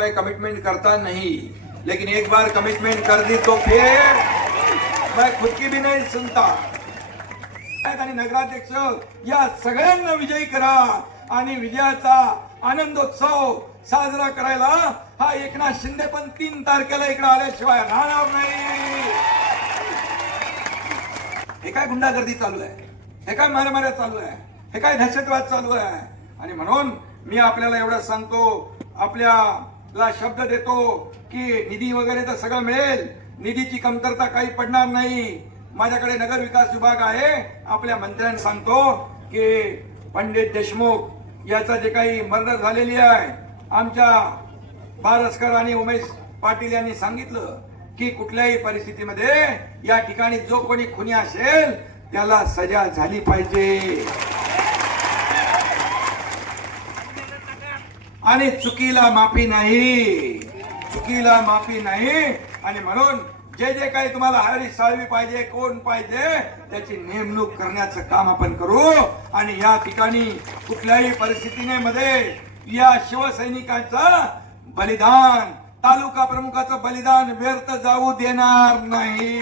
मैं कमिटमेंट करता नहीं, लेकिन एक बार कमिटमेंट कर दी तो फिर मैं खुद की भी नहीं सुनता। आणि नगराध्यक्ष या सगळ्यांना विजयी करा आणि विजयाचा आनंदोत्सव साजरा करायला हा एकनाथ शिंदे पण 3 तारखेला इकडे आल्याशिवाय राहणार नाही। हे काय गुंडागर्दी चालू आहे, हे काय मारामाऱ्या चालू आहे, हे काय दहशतवाद चालू आहे। आणि म्हणून मी आपल्याला एवढं सांगतो, आपल्याला शब्द देतो की निधी वगैरे तर सगळं मिळेल, निधीची कमतरता काही पडणार नाही। माझ्याकडे नगर विकास विभाग आहे, आपल्या मंत्र्यांना सांगतो की पंडित देशमुख याचा जे काही मर्डर झालेली आहे, आमच्या बारसकर आणि उमेश पाटील यांनी सांगितलं की कुठल्याही परिस्थितीमध्ये या ठिकाणी जो कोणी खुनी असेल त्याला सजा झाली पाहिजे आणि चुकीला माफी नाही, चुकीला माफी नाही। आणि म्हणून जे जे काही तुम्हाला हरी साळवी पाहिजे, कोण पाहिजे, त्याची नेमणूक करण्याचं काम आपण करू। आणि या ठिकाणी कुठल्याही परिस्थितीमध्ये या शिवसैनिकांचं बलिदान, तालुका प्रमुखाचं बलिदान व्यर्थ जाऊ देणार नाही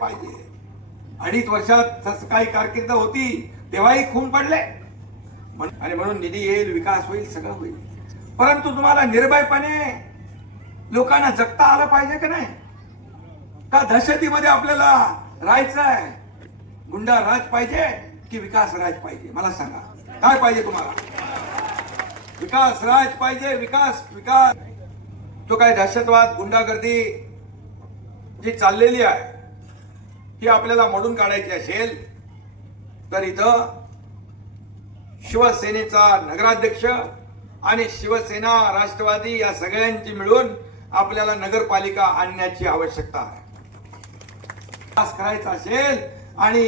पाहिजे। 2.5 वर्षात काही कारकीर्द होती तेव्हाही खून पडले, आणि म्हणून निधी येईल, विकास होईल, सगळं होईल, परंतु तुम्हाला निर्भयपणे लोकांना जगता आलं पाहिजे की नाही? का दहशतीमध्ये आपल्याला राहायचं आहे? गुंडा राज पाहिजे की विकास राज पाहिजे? मला सांगा, काय पाहिजे तुम्हाला? विकास राज पाहिजे, विकास विकास। तो काय दहशतवाद, गुंडागर्दी जी चाललेली आहे ही आपल्याला मोडून काढायची असेल तर इथं शिवसेनेचा नगराध्यक्ष आणि शिवसेना, राष्ट्रवादी या सगळ्यांची मिळून आपल्याला नगरपालिका आणण्याची आवश्यकता आहे। विकास करायचा असेल आणि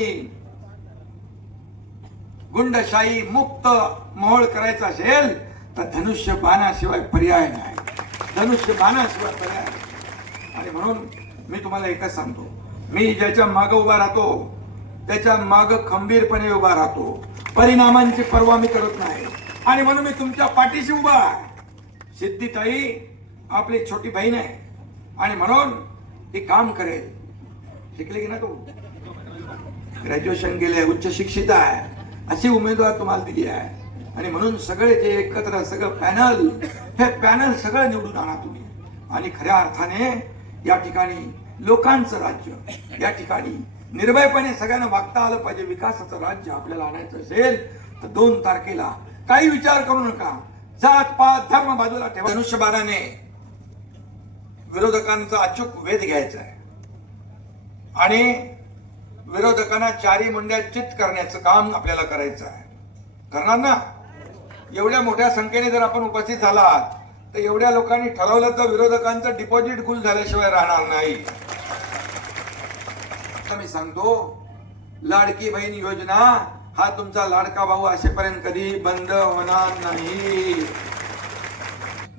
गुंडशाही मुक्त मोहोळ करायचा असेल तर धनुष्यबाणाशिवाय पर्याय नाही, धनुष्यबाणाशिवाय पर्याय नाही। आणि म्हणून मी तुम्हाला एकच सांगतो, मी ज्याच्या मागे उभा राहतो त्याच्या मागे खंबीरपणे उभा राहतो, परिणामांची पर्वा मी करत नाही। आणि म्हणून मी तुमच्या पाठीशी उभा आहे। सिद्धीताई आपली छोटी बहीण आहे आणि म्हणून ती काम करेल। शिकले की ना, तो ग्रॅज्युएशन केले, उच्च शिक्षित आहे, अशी उमेदवार तुम्हाला दिली आहे। आणि म्हणून सगळे जे एकत्र सगळं पॅनल, हे पॅनल सगळं निवडून आणा तुम्ही। आणि खऱ्या अर्थाने या ठिकाणी लोकांचं राज्य, या ठिकाणी निर्भयपणे सगळ्यांना वागता आलं पाहिजे। विकासाचं राज्य आपल्याला आणायचं असेल तर 2 तारखेला काही विचार करू नका, जात पात धर्म बाजूला ठेवा। धनुष्यबाणाने विरोधकांचा अचूक वेध घ्यायचा आहे आणि विरोधकांना चारी मुंड्या चित करण्याचं काम आपल्याला करायचं आहे। करणार ना? एवढ्या मोठ्या संख्येने जर आपण उपस्थित झालात तर एवढ्या लोकांनी ठरवलं तर विरोधकांचं डिपॉझिट गुल झाल्याशिवाय राहणार नाही। मी सांगतो, लाडकी बहीण योजना हा तुमचा लाडका भाऊ असेपर्यंत कधी बंद होणार नाही।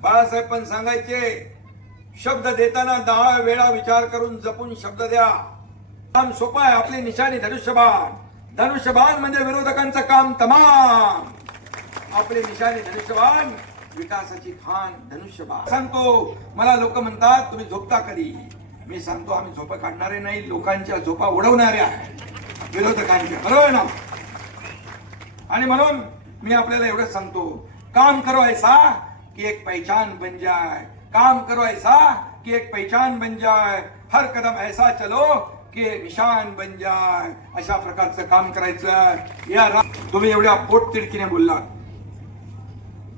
बाळासाहेब पण सांगायचे, शब्द देताना 10 वेळा विचार करून जपून शब्द द्या। काम सोपं आहे, आपली निशाणी धनुष्यबाण, धनुष्यबाण म्हणजे विरोधकांचं काम तमाम, आपली निशाणी धनुष्यबाण, विकासाची खान धनुष्यबाण। सांगतो, मला लोक म्हणतात तुम्ही झोपता कधी? मी सांगतो आम्ही झोपा काढणारे नाही, लोकांच्या झोपा उडवणारे आहे, विरोधकांच्या, बरोबर ना? आणि म्हणून मी आपल्याला एवढं सांगतो, काम करो ऐसा कि एक पहचान बन जाए, काम करो ऐसा कि एक पहचान बन जाए, हर कदम ऐसा चलो कि निशान बन जाए। अशा प्रकारचं काम करायचं। या तुम्ही एवढ्या पोटतिडकीने बोललात,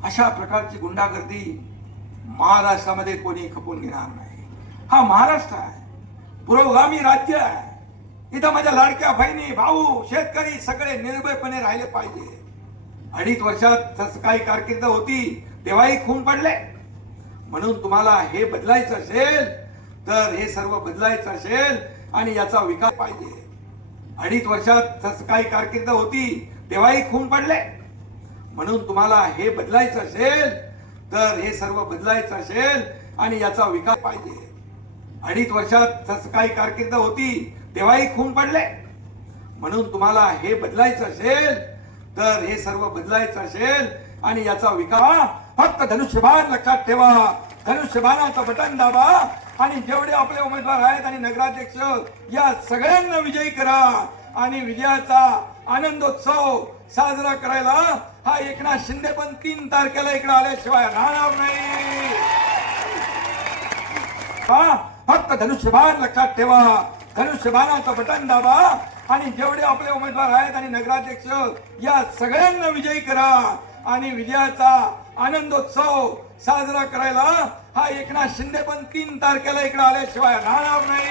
अशा प्रकारची गुंडागर्दी महाराष्ट्रामध्ये कोणी खपून घेणार नाही। हा महाराष्ट्र आहे, पुरोगामी राज्य आहे, इथं माझ्या लाडक्या बहिणी, भाऊ, शेतकरी सगळे निर्भयपणे राहिले पाहिजे। 2.5 वर्षात काही कारकीर्द होती तेव्हाही खून पडले, म्हणून तुम्हाला हे बदलायचं असेल तर हे सर्व बदलायचं असेल आणि याचा विकास पाहिजे। 2.5 वर्षात काही कारकीर्द होती तेव्हाही खून पडले, म्हणून तुम्हाला हे बदलायचं असेल तर हे सर्व बदलायचं असेल आणि याचा विकास पाहिजे। 2.5 वर्षात काही कारकीर्द होती तेव्हाही खून पडले, म्हणून तुम्हाला हे बदलायचं असेल तर हे सर्व बदलायचं असेल आणि याचा विकास फक्त धनुष्यबाण लक्षात ठेवा. धनुष्यबाणाचं बटन दाबा आणि जेवढे आपले उमेदवार आहेत आणि नगराध्यक्ष या सगळ्यांना विजयी करा आणि विजयाचा आनंदोत्सव साजरा करायला हा एकनाथ शिंदे पण 3 तारखेला इकडे आल्याशिवाय राहणार नाही. फक्त धनुष्यबाण लक्षात ठेवा. धनुष्यबाणाचं बटन दाबा आणि जेवढे आपले उमेदवार आहेत आणि नगराध्यक्ष या सगळ्यांना विजयी करा आणि विजयाचा आनंदोत्सव साजरा करायला हा एकनाथ शिंदे पण 3 तारखेला इकडे आल्याशिवाय राहणार नाही.